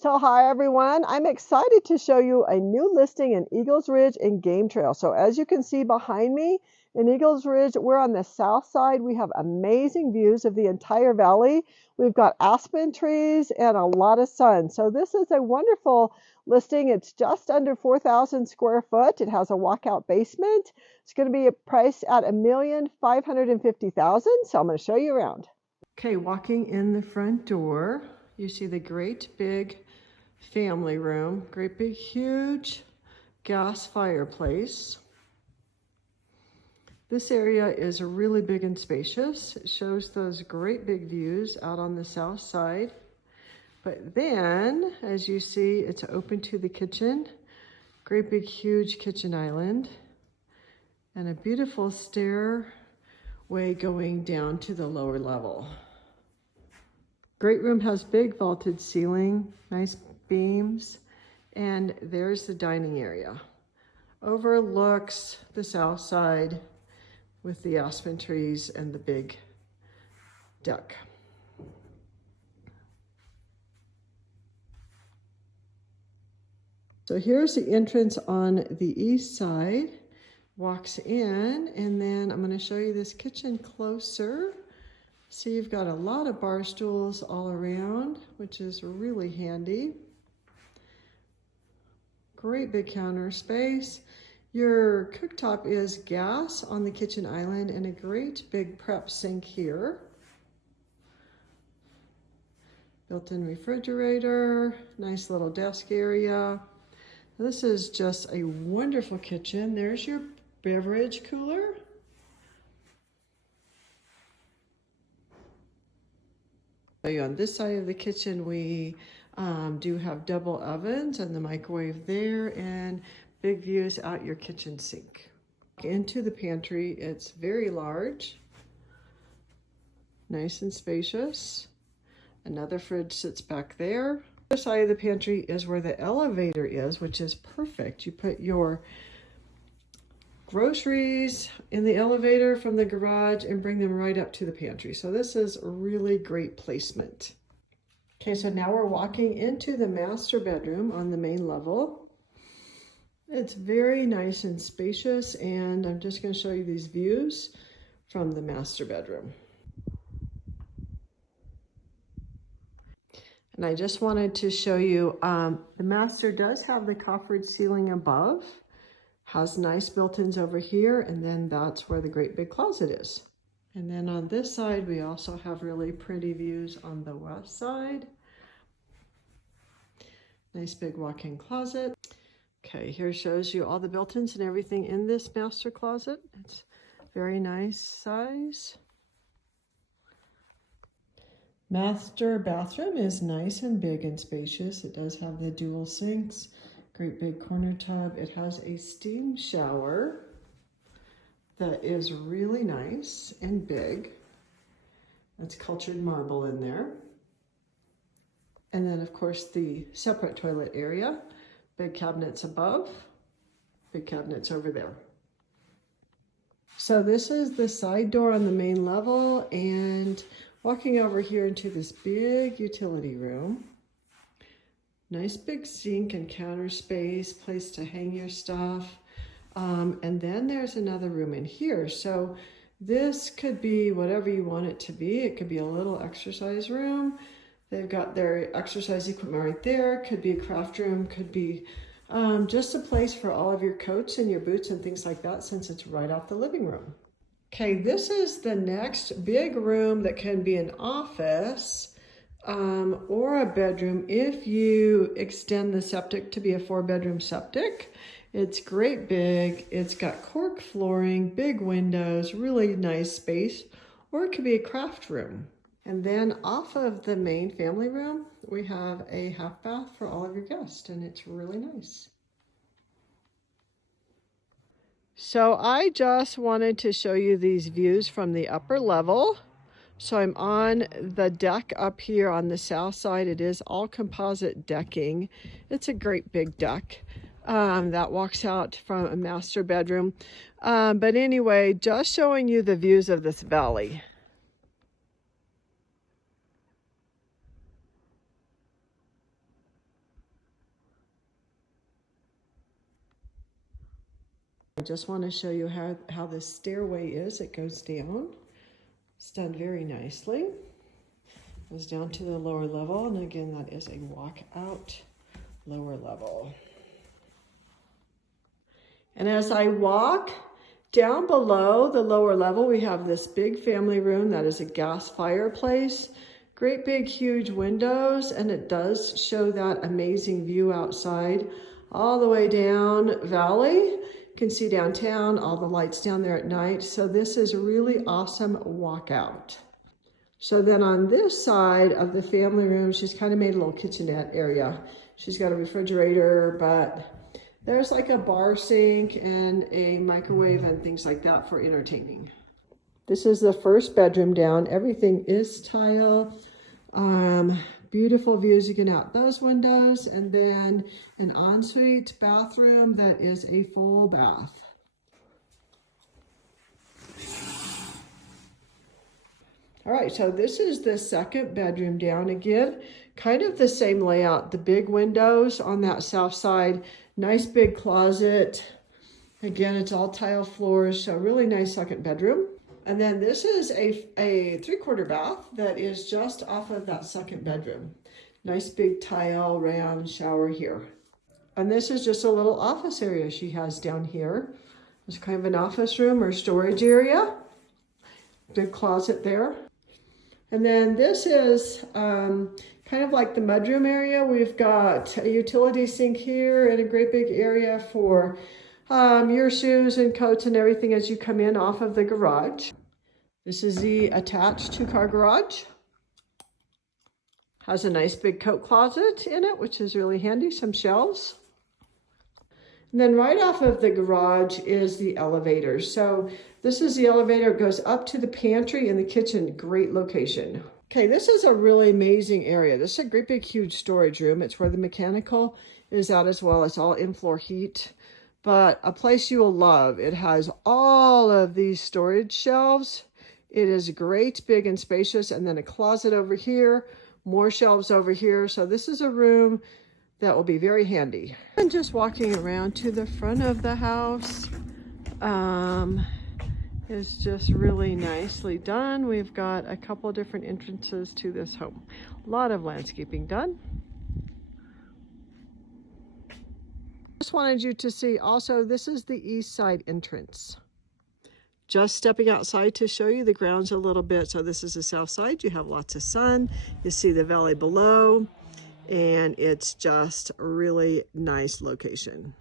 So hi everyone, I'm excited to show you a new listing in Eagles Ridge and Game Trail. So as you can see behind me in Eagles Ridge, we're on the south side. We have amazing views of the entire valley. We've got aspen trees and a lot of sun. So this is a wonderful listing. It's just under 4,000 square foot. It has a walkout basement. It's going to be priced at $1,550,000. So I'm going to show you around. Okay, walking in the front door, you see the great big family room, great big huge gas fireplace. This area is really big and spacious. It shows those great big views out on the south side. But then, as you see, it's open to the kitchen. Great big huge kitchen island. And a beautiful stairway going down to the lower level. Great room has big vaulted ceiling, nice beams, and there's the dining area. Overlooks the south side with the aspen trees and the big deck. So here's the entrance on the east side. Walks in, and then I'm going to show you this kitchen closer. See, you've got a lot of bar stools all around, which is really handy. Great big counter space. Your cooktop is gas on the kitchen island and a great big prep sink here. Built-in refrigerator, nice little desk area. This is just a wonderful kitchen. There's your beverage cooler. On this side of the kitchen, we do have double ovens and the microwave there, and big views out your kitchen sink. Into the pantry, it's very large, nice and spacious. Another fridge sits back there. The other side of the pantry is where the elevator is, which is perfect. You put your groceries in the elevator from the garage and bring them right up to the pantry. So this is really great placement. Okay, so now we're walking into the master bedroom on the main level. It's very nice and spacious, and I'm just going to show you these views from the master bedroom. And I just wanted to show you, the master does have the coffered ceiling above. Has nice built-ins over here, and then that's where the great big closet is. And then on this side, we also have really pretty views on the west side. Nice big walk-in closet. Okay, here shows you all the built-ins and everything in this master closet. It's very nice size. Master bathroom is nice and big and spacious. It does have the dual sinks. Great big corner tub. It has a steam shower that is really nice and big. It's cultured marble in there. And then of course the separate toilet area. Big cabinets above, big cabinets over there. So this is the side door on the main level, and walking over here into this big utility room. Nice big sink and counter space, place to hang your stuff. And then there's another room in here. So this could be whatever you want it to be. It could be a little exercise room. They've got their exercise equipment right there. Could be a craft room, could be just a place for all of your coats and your boots and things like that, since it's right off the living room. Okay, this is the next big room that can be an office or a bedroom if you extend the septic to be a 4-bedroom septic. It's great big. It's got cork flooring, big windows, really nice space, or it could be a craft room. And then off of the main family room, we have a half bath for all of your guests, and it's really nice. So I just wanted to show you these views from the upper level. So I'm on the deck up here on the south side. It is all composite decking. It's a great big deck that walks out from a master bedroom. But anyway, just showing you the views of this valley. I just want to show you how this stairway is. It goes down. It's done very nicely. Goes down to the lower level, and again, that is a walkout lower level. And as I walk down below the lower level, we have this big family room that is a gas fireplace. Great big huge windows, and it does show that amazing view outside all the way down valley. You can see downtown, all the lights down there at night. So this is a really awesome walkout. So then on this side of the family room, she's kind of made a little kitchenette area. She's got a refrigerator, but there's like a bar sink and a microwave and things like that for entertaining. This is the first bedroom down. Everything is tile. Beautiful views again out those windows, and then an ensuite bathroom that is a full bath. All right, so this is the second bedroom down. Again, kind of the same layout. The big windows on that south side, nice big closet. Again, it's all tile floors, so really nice second bedroom. And then this is a 3/4 bath that is just off of that second bedroom. Nice big tile round shower here. And this is just a little office area she has down here. It's kind of an office room or storage area. Big closet there. And then this is kind of like the mudroom area. We've got a utility sink here and a great big area for your shoes and coats and everything as you come in off of the garage. This is the attached 2-car garage. Has a nice big coat closet in it, which is really handy, some shelves. And then right off of the garage is the elevator. So this is the elevator. It goes up to the pantry and the kitchen. Great location. Okay, this is a really amazing area. This is a great big huge storage room. It's where the mechanical is at as well. It's all in-floor heat, but a place you will love. It has all of these storage shelves. It is great, big and spacious, and then a closet over here, more shelves over here. So this is a room that will be very handy. And just walking around to the front of the house is just really nicely done. We've got a couple different entrances to this home. A lot of landscaping done. Just wanted you to see also, this is the east side entrance. Just stepping outside to show you the grounds a little bit. So this is the south side. You have lots of sun. You see the valley below, and it's just a really nice location.